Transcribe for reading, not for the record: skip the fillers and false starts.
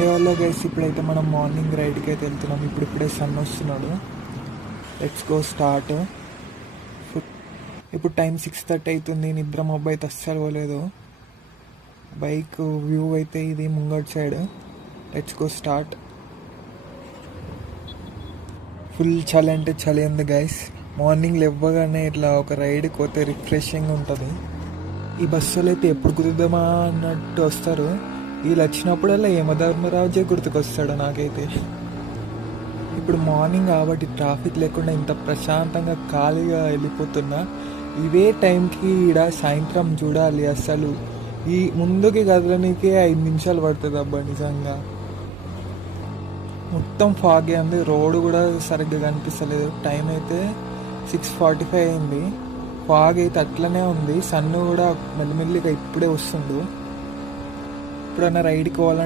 Hello guys, ఇప్పుడైతే మనం morning రైడ్కి అయితే వెళ్తున్నాం. ఇప్పుడే సన్ వస్తున్నాడు. Let's go start. ఇప్పుడు టైం 6:30 అవుతుంది. నిద్ర మబ్బు అయితే అస్సలు పోలేదు. బైక్ వ్యూ అయితే ఇది ముంగట్ side. Let's go start. Full చలి అంటే చలి ఉంది గైస్. మార్నింగ్ లేవగానే ఇట్లా ఒక రైడ్కి పోతే రిఫ్రెషింగ్ ఉంటుంది. ఈ బస్సులు అయితే ఎప్పుడు కుదురుదామా అన్నట్టు వస్తారు. వీళ్ళు వచ్చినప్పుడల్లా యమధర్మరాజే గుర్తుకొస్తాడు నాకైతే. ఇప్పుడు మార్నింగ్ కాబట్టి ట్రాఫిక్ లేకుండా ఇంత ప్రశాంతంగా ఖాళీగా వెళ్ళిపోతున్నా. ఇవే టైంకి ఈడ సాయంత్రం చూడాలి. అసలు ఈ ముందుకి కదలనికే 5 నిమిషాలు పడుతుంది అబ్బా నిజంగా. మొత్తం ఫాగే ఉంది. రోడ్డు కూడా సరిగ్గా కనిపిస్తలేదు. టైం అయితే 6:45 అయింది. ఫాగ్ అయితే అట్లనే ఉంది. సన్ కూడా మెల్లిమెల్లిగా ఇప్పుడే వస్తుండు. ఇప్పుడన్నా రైడ్కి పోవాలంటే